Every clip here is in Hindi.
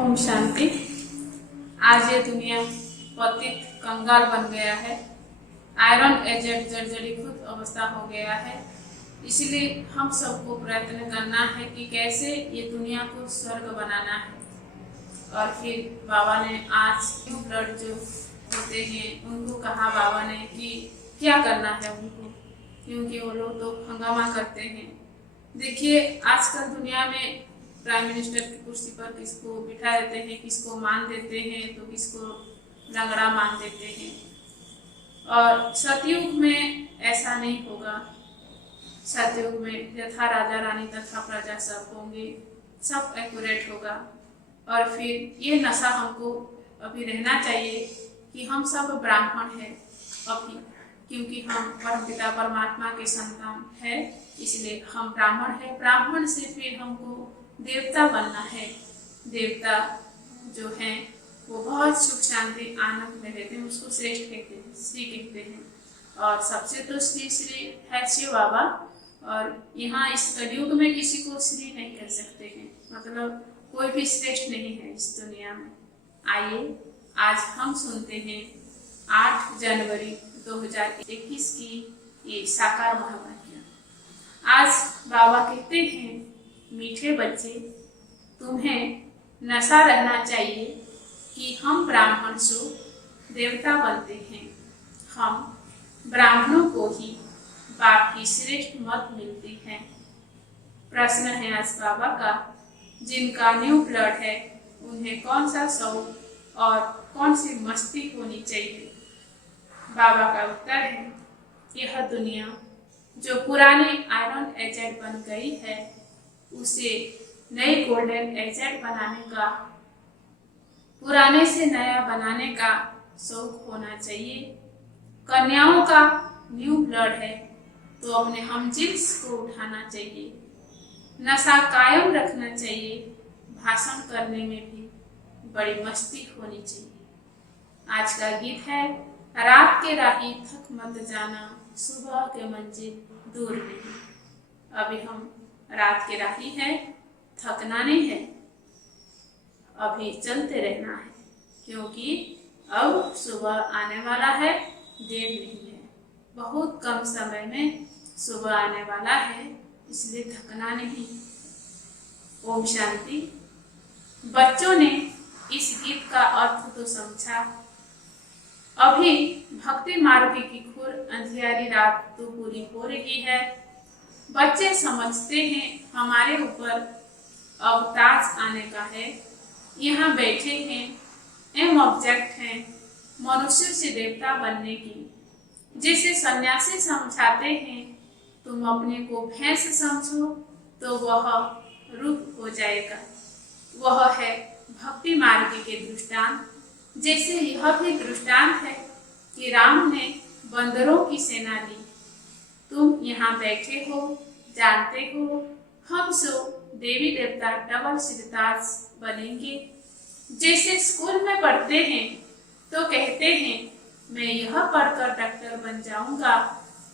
ओम शांति। आज ये दुनिया पतित कंगाल बन गया है। आयरन एजेंट जर्जरीभूत अवस्था हो गया है। इसलिए हम सबको प्रयत्न करना है कि कैसे ये दुनिया को स्वर्ग बनाना है। और फिर बाबा ने आज ब्लड जो होते हैं उनको कहा बाबा ने कि क्या करना है उनको, क्योंकि वो लोग तो हंगामा करते हैं। देखिए आजकल दुनिया में प्राइम मिनिस्टर की कुर्सी पर किसको बिठा देते हैं, किसको मान देते हैं तो किसको लंगड़ा मान देते हैं। और सतयुग में ऐसा नहीं होगा। सतयुग में यथा राजा रानी तथा प्रजा सब होंगे, सब एक्यूरेट होगा। और फिर ये नशा हमको अभी रहना चाहिए कि हम सब ब्राह्मण हैं अभी, क्योंकि हम परमपिता परमात्मा के संतान है, इसलिए हम ब्राह्मण है। ब्राह्मण से फिर हमको देवता बनना है। देवता जो हैं वो बहुत सुख शांति आनंद में रहते हैं, उसको श्रेष्ठ कहते हैं, श्री कहते हैं। और सबसे तो श्री श्री है शिव बाबा। और यहाँ इस कलयुग में किसी को श्री नहीं कर सकते हैं, मतलब कोई भी श्रेष्ठ नहीं है इस दुनिया में। आइए आज हम सुनते हैं 8 जनवरी 2021 की ये साकार महावाक्य। आज बाबा कहते हैं, मीठे बच्चे, तुम्हें नशा रहना चाहिए कि हम ब्राह्मण से देवता बनते हैं। हम ब्राह्मणों को ही बाप की श्रेष्ठ मत मिलती है। प्रश्न है आज बाबा का, जिनका न्यू ब्लड है उन्हें कौन सा शौक और कौन सी मस्ती होनी चाहिए। बाबा का उत्तर है, यह दुनिया जो पुराने आयरन एजेंट बन गई है उसे नए गोल्डन एजेंट बनाने का, पुराने से नया बनाने का शौक होना चाहिए। कन्याओं का न्यू ब्लड है तो अपने हम जिन्स को उठाना चाहिए। नशा कायम रखना चाहिए। भाषण करने में भी बड़ी मस्ती होनी चाहिए। आज का गीत है, रात के राही थक मत जाना, सुबह के मंजिल दूर नहीं। अभी हम रात के राही है, थकना नहीं है, अभी चलते रहना है, क्योंकि अब सुबह आने वाला है, देर नहीं है। बहुत कम समय में सुबह आने वाला है, इसलिए थकना नहीं। ओम शांति। बच्चों ने इस गीत का अर्थ तो समझा। अभी भक्ति मार्ग की घोर अंधियारी रात तो पूरी हो रही है। बच्चे समझते हैं हमारे ऊपर अब ताज आने का है। यहाँ बैठे हैं, एम ऑब्जेक्ट हैं मनुष्य से देवता बनने की। जैसे सन्यासी समझाते हैं, तुम अपने को भैंस समझो तो वह रूप हो जाएगा। वह है भक्ति मार्ग के दृष्टांत। जैसे यह भी दृष्टांत है कि राम ने बंदरों की सेना ली। तुम यहाँ बैठे हो, जानते हो हम सो देवी देवता डबल सिरताज बनेंगे। जैसे स्कूल में पढ़ते हैं तो कहते हैं, मैं यह पढ़कर डॉक्टर बन जाऊंगा,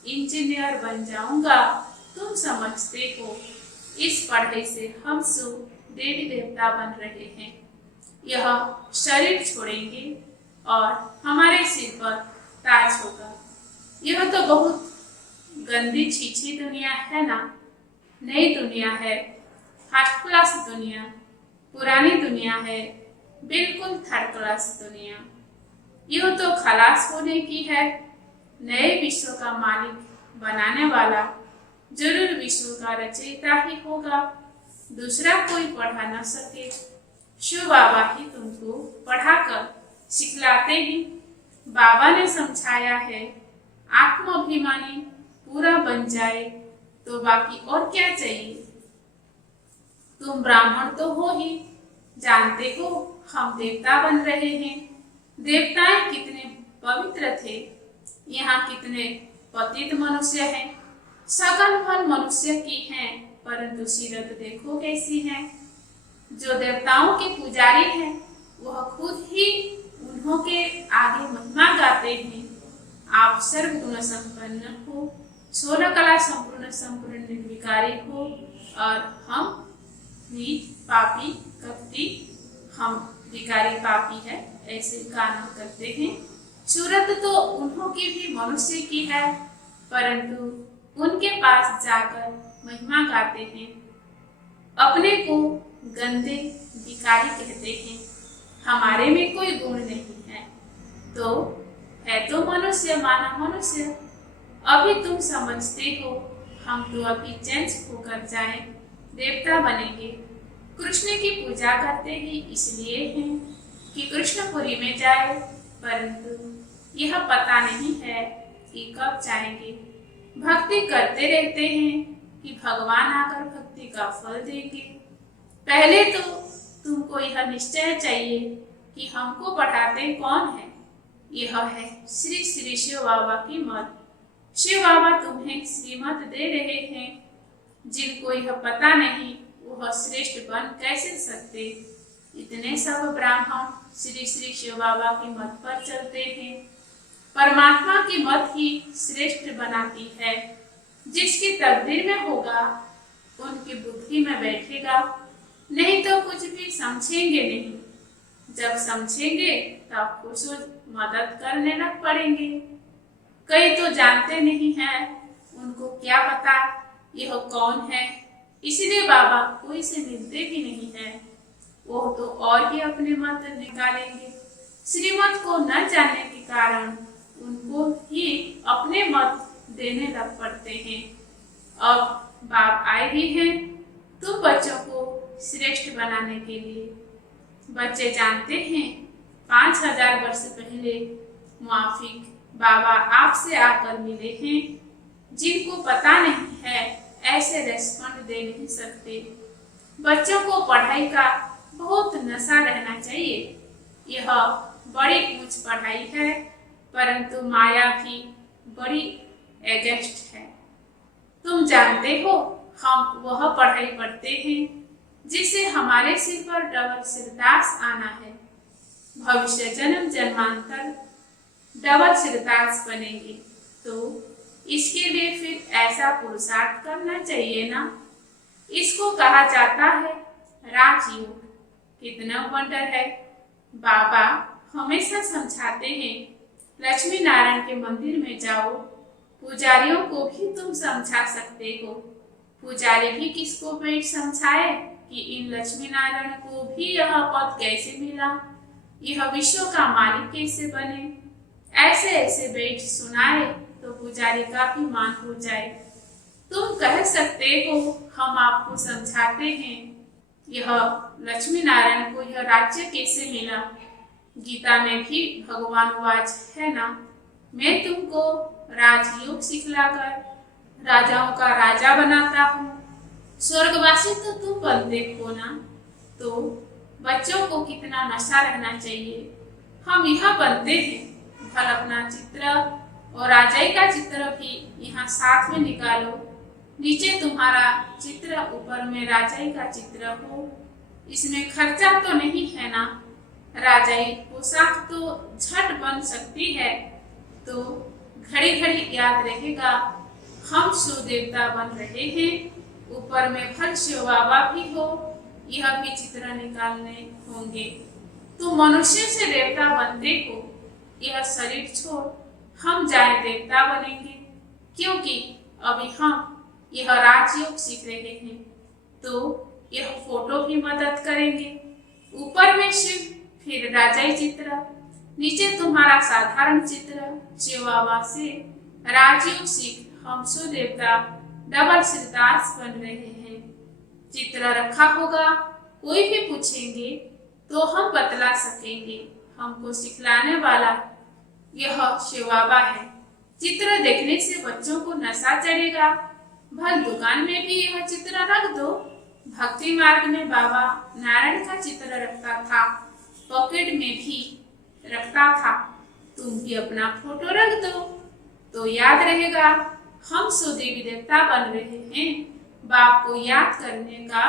इंजीनियर बन जाऊंगा। तुम समझते हो इस पढ़ाई से हम सो देवी देवता बन रहे हैं। यह शरीर छोड़ेंगे और हमारे सिर पर ताज होगा। यह तो बहुत गंदी छीछी दुनिया है ना। नई दुनिया है, फर्स्ट क्लास दुनिया। पुरानी दुनिया है, बिल्कुल थर्ड क्लास दुनिया। यह तो खलास होने की है। नए विश्व का मालिक बनाने वाला जरूर विश्व का रचयिता ही होगा। दूसरा कोई पढ़ा न सके। शिव बाबा ही तुमको पढ़ाकर सिखलाते हैं। बाबा ने समझाया है, आत्माभिमानी पूरा बन जाए तो बाकी और क्या चाहिए। तुम ब्राह्मण तो हो ही, जानते हो हम देवता बन रहे हैं। देवताएं कितने पवित्र थे, यहाँ कितने पतित मनुष्य हैं। सकल फल मनुष्य की हैं, परंतु सीरत देखो कैसी है। जो देवताओं के पुजारी हैं वह खुद ही उन्हों के आगे महिमा गाते हैं। आप सर्व गुण संपन्न हो, 16 कला संपूर्ण संपूर्ण निर्विकारी हो, और हम नीच पापी कपटी हम भिखारी पापी है ऐसे गाना करते हैं। सूरत तो उन्हों की भी मनुष्य की है, परंतु उनके पास जाकर महिमा गाते हैं। अपने को गंदे भिखारी कहते हैं। हमारे में कोई गुण नहीं है, तो है तो मनुष्य माना मनुष्य। अभी तुम समझते हो हम तो अभी चेंज होकर जाए देवता बनेंगे। कृष्ण की पूजा करते ही इसलिए हैं कि कृष्णपुरी में जाए, परंतु यह पता नहीं है कि कब जाएंगे। भक्ति करते रहते हैं कि भगवान आकर भक्ति का फल देंगे। पहले तो तुमको यह निश्चय चाहिए कि हमको पढ़ाते कौन है। यह है श्री श्री शिव बाबा की मत। शिव बाबा तुम्हें श्रीमत दे रहे हैं। जिनको यह पता नहीं वह श्रेष्ठ बन कैसे सकते। इतने सब ब्राह्मण श्री श्री शिव बाबा की मत पर चलते हैं। परमात्मा की मत ही श्रेष्ठ बनाती है। जिसकी तकदीर में होगा उनकी बुद्धि में बैठेगा, नहीं तो कुछ भी समझेंगे नहीं। जब समझेंगे तब कुछ मदद करने लग पड़ेंगे। कई तो जानते नहीं हैं, उनको क्या पता यह कौन है, इसलिए बाबा कोई से मिलते भी नहीं है। वो तो और ही अपने मत निकालेंगे। श्रीमत को न जानने के कारण उनको ही अपने मत देने लग पड़ते हैं। अब बाप आए ही हैं तुम बच्चों को श्रेष्ठ बनाने के लिए। बच्चे जानते हैं 5000 वर्ष पहले मुआफिक बाबा आपसे आकर मिले हैं। जिनको पता नहीं है ऐसे रेस्पॉन्ड दे नहीं सकते। बच्चों को पढ़ाई का बहुत नशा रहना चाहिए। यह बड़ी ऊंच पढ़ाई है, परंतु माया भी बड़ी एगेस्ट है। तुम जानते हो हम वह पढ़ाई पढ़ते हैं जिससे हमारे सिर पर डबल सिरताज आना है। भविष्य जन्म जन्मांतर डबल सिरताज बनेंगे, तो इसके लिए फिर ऐसा पुरुषार्थ करना चाहिए ना। इसको कहा जाता है राजयोग। कितना वंडर है। बाबा हमेशा समझाते हैं लक्ष्मी नारायण के मंदिर में जाओ। पुजारियों को भी तुम समझा सकते हो। पुजारी भी किसको बैठ समझाए कि इन लक्ष्मी नारायण को भी यह पद कैसे मिला, यह विश्व का मालिक कैसे बने। ऐसे ऐसे बैठ सुनाए तो पुजारी का भी मान हो जाए। तुम कह सकते हो हम आपको समझाते हैं यह लक्ष्मी नारायण को यह राज्य कैसे मिला। गीता में भी भगवान वाच है ना, मैं तुमको राजयोग सिखलाकर राजाओं का राजा बनाता हूँ। स्वर्गवासी तो तुम बनते हो ना। तो बच्चों को कितना नशा रहना चाहिए। हम यहाँ बनते हैं, भल अपना चित्र और राजाई का चित्र भी यहाँ साथ में निकालो। नीचे तुम्हारा चित्र, ऊपर में राजाई का चित्र हो। इसमें खर्चा तो नहीं है ना। राजाई पोशाक तो झट बन सकती है, तो घड़ी घड़ी याद रहेगा हम शिव देवता बन रहे हैं। ऊपर में भल शिव बाबा भी हो, यह भी चित्र निकालने होंगे। तुम मनुष्य से देवता बनते हो, यह शरीर छोड़ हम जाए देवता बनेंगे। क्योंकि अभी हम यह राजयोग सीख रहे हैं, तो यह फोटो भी मदद करेंगे। ऊपर में शिव, फिर राजाई चित्र, नीचे तुम्हारा साधारण चित्र। शिव बाबा से राजयोग सीख हम शिव देवता डबल सिरताज बन रहे हैं। चित्र रखा होगा, कोई भी पूछेंगे तो हम बतला सकेंगे। हमको सिखलाने वाला यह शिव बाबा है। चित्र देखने से बच्चों को नशा चढ़ेगा। भल दुकान में भी यह चित्र रख दो। भक्ति मार्ग में बाबा नारायण का चित्र रखता था, पॉकेट में भी रखता था। तुम भी अपना फोटो रख दो तो याद रहेगा हम सो देवी देवता बन रहे हैं। बाप को याद करने का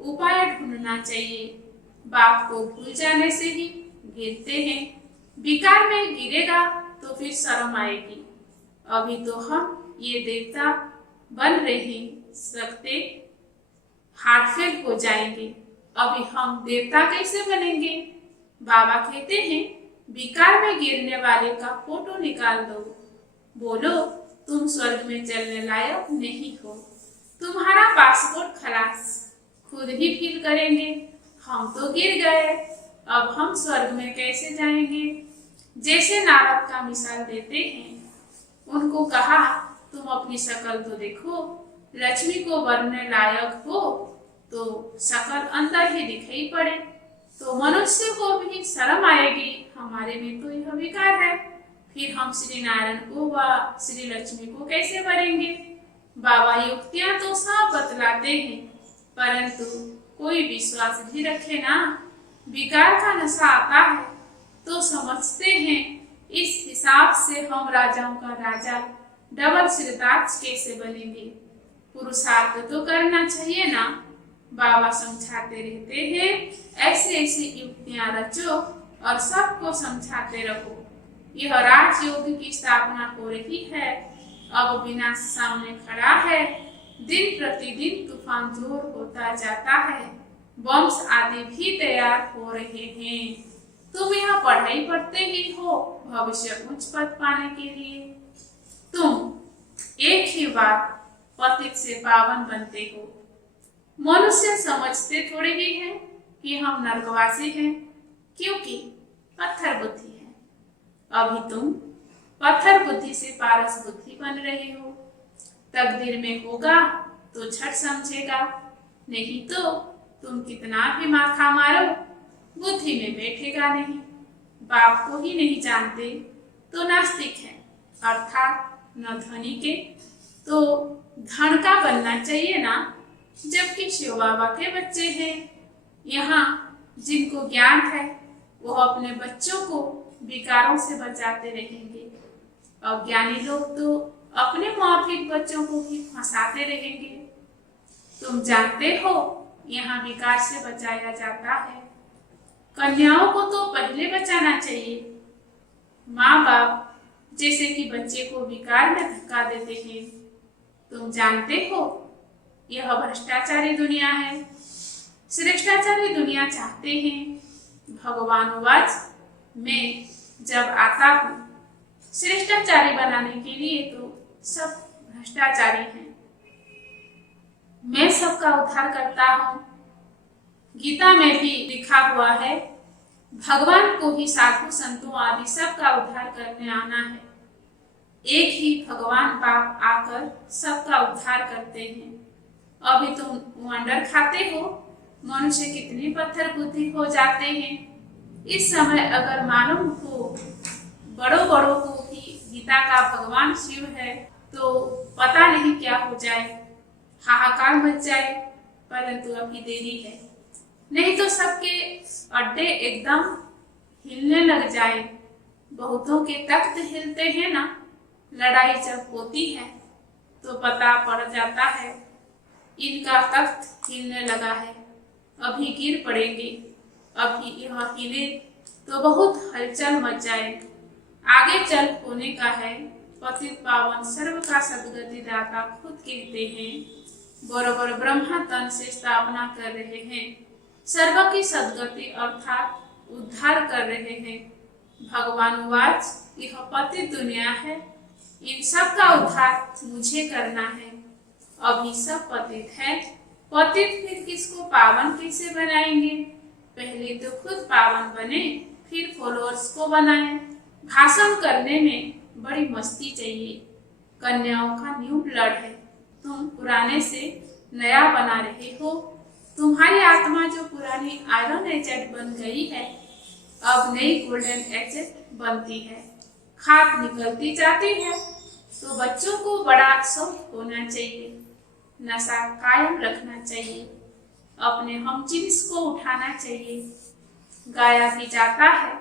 उपाय ढूंढना चाहिए। बाप को भूल जाने से ही गिरते हैं। विकार में गिरेगा तो फिर शर्म आएगी। अभी तो हम ये देवता बन रहे सकते, हार्ट फेल हो जाएंगे। अभी हम देवता कैसे बनेंगे। बाबा कहते हैं विकार में गिरने वाले का फोटो निकाल दो, बोलो तुम स्वर्ग में चलने लायक नहीं हो, तुम्हारा पासपोर्ट खलास, खुद ही फील करेंगे हम तो गिर गए, अब हम स्वर्ग में कैसे जाएंगे। जैसे नारद का मिसाल देते हैं, उनको कहा तुम अपनी शक्ल तो देखो, लक्ष्मी को बनने लायक हो तो शक्ल अंदर ही दिखाई पड़े, तो मनुष्य को भी शर्म आएगी हमारे में तो यह विकार है, फिर हम श्री नारायण को व श्री लक्ष्मी को कैसे बनेंगे। बाबा युक्तियां तो सब बतलाते हैं, परंतु कोई विश्वास भी रखे ना, विकार का नशा आता है तो समझते हैं इस हिसाब से हम राजाओं का राजा डबल सिरताज कैसे बनेंगे। पुरुषार्थ तो करना चाहिए ना, बाबा समझाते रहते हैं ऐसे ऐसे युक्तियां रचो और सबको समझाते रहो। यह राजयोग की स्थापना हो रही है, अब विनाश सामने खड़ा है, दिन प्रतिदिन तूफान जोर होता जाता है, वंश आदि भी तैयार हो रहे हैं। तुम यह पढ़ाई पढ़ते ही हो भविष्य उच्च पद पाने के लिए। तुम एक ही बार पतित से पावन बनते हो। मनुष्य समझते थोड़े ही हैं कि हम नरकवासी हैं, क्योंकि पत्थर बुद्धि है। अभी तुम पत्थर बुद्धि से पारस बुद्धि बन रहे हो। तकदीर में होगा तो झट समझेगा, नहीं तो तुम कितना भी माथा मारो बुद्धि में बैठेगा नहीं। बाप को ही नहीं जानते तो नास्तिक है, अर्थात न धनी के, तो धन का बनना चाहिए ना, जबकि शिव बाबा के बच्चे हैं। यहाँ जिनको ज्ञान है वो अपने बच्चों को विकारों से बचाते रहेंगे, और ज्ञानी लोग तो अपने माफिक बच्चों को भी फंसाते रहेंगे। तुम जानते हो यहाँ विकार से बचाया जाता है। कन्याओं को तो पहले बचाना चाहिए। माँ बाप जैसे कि बच्चे को विकार में धक्का देते हैं। तुम जानते हो यह भ्रष्टाचारी दुनिया है। श्रेष्ठाचारी दुनिया चाहते हैं। भगवान वाच मैं जब आता हूँ श्रेष्ठाचारी बनाने के लिए तो सब भ्रष्टाचारी हैं। मैं सबका उद्धार करता हूँ। गीता में भी लिखा हुआ है भगवान को ही साधु संतों आदि सबका उद्धार करने आना है। एक ही भगवान बाप आकर सबका उद्धार करते हैं। अभी तुम वंडर खाते हो, मनुष्य कितनी पत्थर बुद्धि हो जाते हैं। इस समय अगर मालूम हो बड़ों बड़ों को भी गीता का भगवान शिव है तो पता नहीं क्या हो जाए, हाहाकार मच जाए, परंतु अभी देरी है, नहीं तो सबके अड्डे एकदम हिलने लग जाए। बहुतों के तख्त हिलते हैं ना, लड़ाई जब होती है तो पता पड़ जाता है इनका तख्त हिलने लगा है, अभी गिर पड़ेंगे। अभी यह हिले तो बहुत हलचल मच जाए, आगे चल होने का है। पतित पावन सर्व का सदगति दाता खुद कहते हैं। बरोबर ब्रह्मा तन से स्थापना कर रहे हैं, सर्व की सदगति अर्थात उद्धार कर रहे हैं। भगवान वाच यह पतित दुनिया है, इन सब का उद्धार मुझे करना है। अभी सब पतित है, पतित फिर किसको पावन कैसे बनाएंगे। पहले तो खुद पावन बने, फिर फॉलोअर्स को बनाएं। भाषण करने में बड़ी मस्ती चाहिए। कन्याओं का न्यू ब्लड है, तुम पुराने से नया बना रहे हो। तुम्हारी आत्मा जो पुरानी आयरन एजेंट बन गई है, अब नई गोल्डन एजेंट बनती है। खाक निकलती जाती है तो बच्चों को बड़ा शौक होना चाहिए, नशा कायम रखना चाहिए, अपने हम जिन्स को उठाना चाहिए। गाया भी जाता है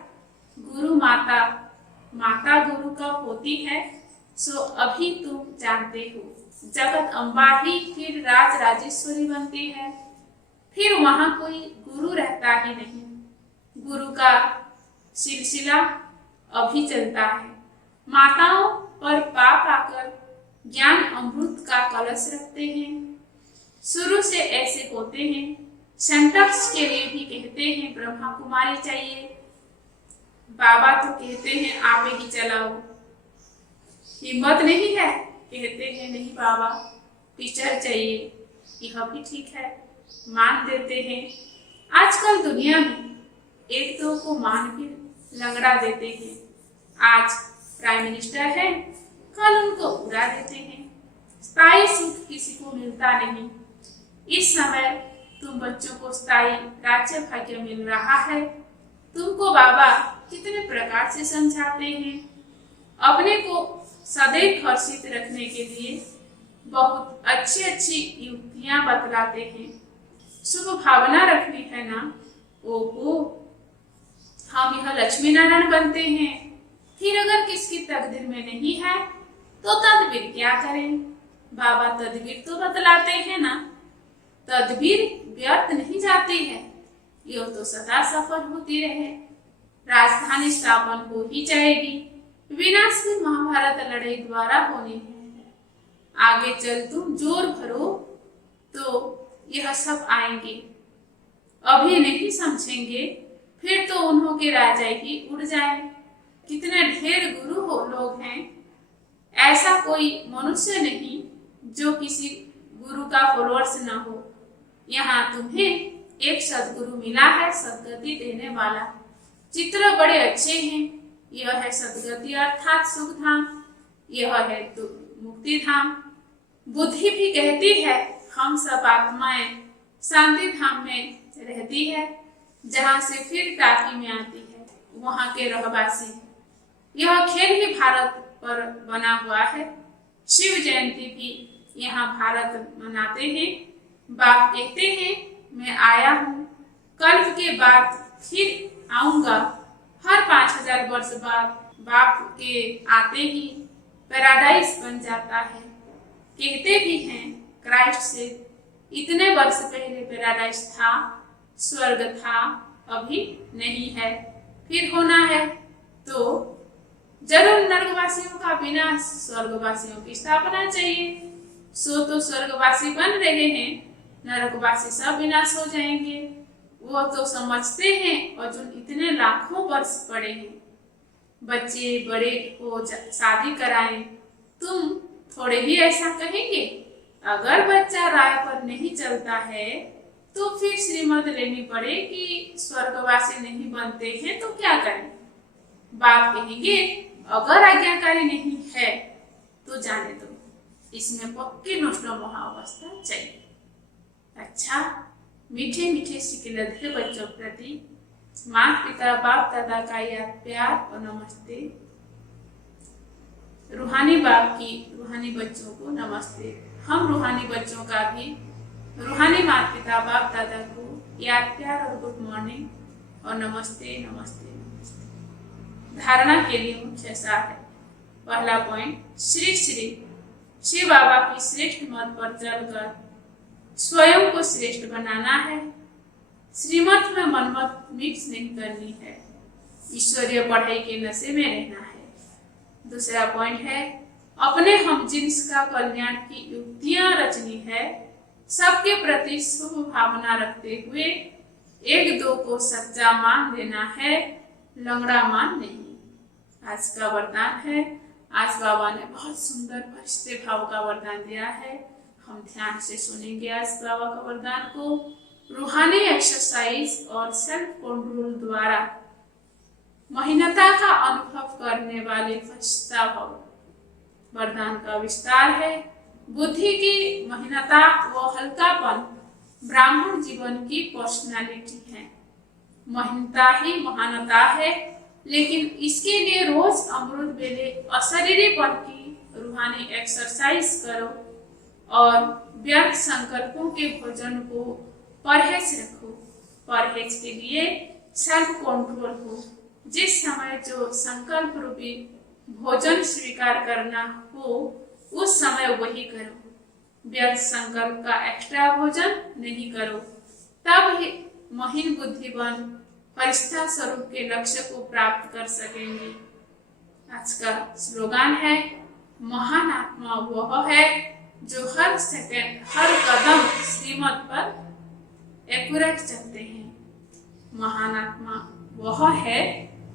गुरु माता, माता गुरु कब होती है सो अभी तुम जानते हो। जगत अम्बा ही फिर राज राजेश्वरी बनती है, फिर वहां कोई गुरु रहता ही नहीं। गुरु का सिलसिला अभी चलता है। माताओं पर पाप आकर ज्ञान अमृत का कलश रखते हैं। शुरू से ऐसे होते हैं। सेंटर्स के लिए भी कहते हैं ब्रह्मा कुमारी चाहिए, बाबा तो कहते हैं आपे ही चलाओ, हिम्मत नहीं है, कहते हैं नहीं बाबा टीचर चाहिए, यह भी ठीक है, मान देते हैं। आजकल दुनिया में एक दो को मान के लंगड़ा देते हैं। आज प्राइम मिनिस्टर है, कल उनको उड़ा देते हैं। स्थायी सुख किसी को मिलता नहीं। इस समय तुम बच्चों को स्थायी राज्य भाग्य मिल रहा है। तुमको बाबा कितने प्रकार से समझाते हैं। अपने को सदैव हर्षित रखने के लिए बहुत अच्छी अच्छी युक्तियां बतलाते हैं। शुभ भावना रखनी है ना। ओहो, हम यह लक्ष्मी नारायण बनते हैं, फिर अगर किसकी तकदीर में नहीं है तो तदबीर क्या करें। बाबा तदबीर तो बतलाते हैं ना। तदबीर व्यर्थ नहीं जाती है, यह तो सदा सफल होती रहे। राजधानी स्थापन हो ही जाएगी। विनाश भी महाभारत लड़ाई द्वारा होनी है। आगे चल तुम जोर भरो तो यह सब आएंगे। अभी नहीं समझेंगे फिर तो उन्हों के राजा ही उड़ जाए। कितने ढेर गुरु हो लोग हैं, ऐसा कोई मनुष्य नहीं जो किसी गुरु का फॉलोअर्स न हो। यहाँ तुम्हें एक सदगुरु मिला है, सदगति देने वाला। चित्र बड़े अच्छे हैं। यह है सदगति अर्थात सुख धाम, यह है मुक्ति धाम। बुद्धि भी कहती है हम सब आत्माएं शांति धाम में रहती है, जहाँ से फिर टाकी में आती है, वहाँ के रहवासी। यह खेल ही भारत पर बना हुआ है। शिव जयंती भी यहाँ भारत मनाते हैं। बाप कहते हैं मैं आया हूँ, कल्प के बाद फिर आऊंगा। हर 5000 वर्ष बाद बाप के आते ही पैराडाइज बन जाता है। कहते भी हैं क्राइस्ट से इतने वर्ष पहले पैराडाइज था, स्वर्ग था, अभी नहीं है, फिर होना है। तो जरूर नरकवासियों का विनाश, स्वर्गवासियों की स्थापना चाहिए। सो तो स्वर्गवासी बन रहे हैं, नरकवासी सब विनाश हो जाएंगे। वो तो समझते हैं अर्जुन इतने लाखों वर्ष पड़े हैं। बच्चे बड़े हो शादी कराएं, तुम थोड़े ही ऐसा कहेंगे। अगर बच्चा राय पर नहीं चलता है तो फिर श्रीमत लेनी पड़ेगी। स्वर्गवासी नहीं बनते हैं तो क्या करें। बाप कहेंगे अगर आज्ञाकारी नहीं है तो जाने दो, इसमें पक्की नष्ट महाअवस्था चाहिए। अच्छा, मीठे मीठे सिकिलधे बच्चों प्रति माता पिता बाप दादा का याद प्यार और नमस्ते। रूहानी बाप की रूहानी बच्चों को नमस्ते। हम रूहानी बच्चों का भी रूहानी माता पिता बाप दादा को याद प्यार और गुड मॉर्निंग और नमस्ते नमस्ते नमस्ते। धारणा के लिए मुख्य सार है। पहला पॉइंट, श्री श्री शिव बाबा की श्रेष्ठ मत पर चलकर स्वयं को श्रेष्ठ बनाना है। श्रीमत में मनमत मिक्स नहीं करनी है। ईश्वरीय पढ़ाई के नशे में रहना है। दूसरा पॉइंट है, अपने हम जिन्स का कल्याण की युक्तियां रचनी है। सबके प्रति शुभ भावना रखते हुए एक दो को सच्चा मान देना है, लंगड़ा मान नहीं। आज का वरदान है। आज बाबा ने बहुत सुंदर फरिश्ते भाव का वरदान दिया है। हम ध्यान से सुनेंगे आज बाबा का वरदान को। रूहानी एक्सरसाइज और सेल्फ कंट्रोल द्वारा महीनता का अनुभव करने वाले फरिश्ता भाव। वरदान का विस्तार है। बुद्धि की महीनता व हल्कापन ब्राह्मण जीवन की पर्सनालिटी है। महीनता ही महानता है, लेकिन इसके लिए रोज अमृत वेले अशरीरीपन की रूहानी एक्सरसाइज करो और व्यर्थ संकल्पों के भोजन को परहेज रखो। परहेज के लिए सेल्फ कंट्रोल हो। जिस समय जो संकल्प रूपी भोजन स्वीकार करना हो उस समय वही करो। व्यर्थ संकल्प का एक्स्ट्रा भोजन नहीं करो, तब ही महीन बुद्धिमान फरिश्ता स्वरूप के लक्ष्य को प्राप्त कर सकेंगे। आज का स्लोगान है, महान आत्मा वह है जो हर सेकंड हर कदम श्रीमत पर एक्यूरेट चलते हैं। महान आत्मा वह है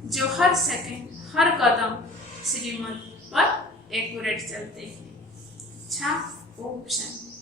जो हर सेकंड हर कदम श्रीमत पर एक्यूरेट चलते हैं। अच्छा, ओम शांति।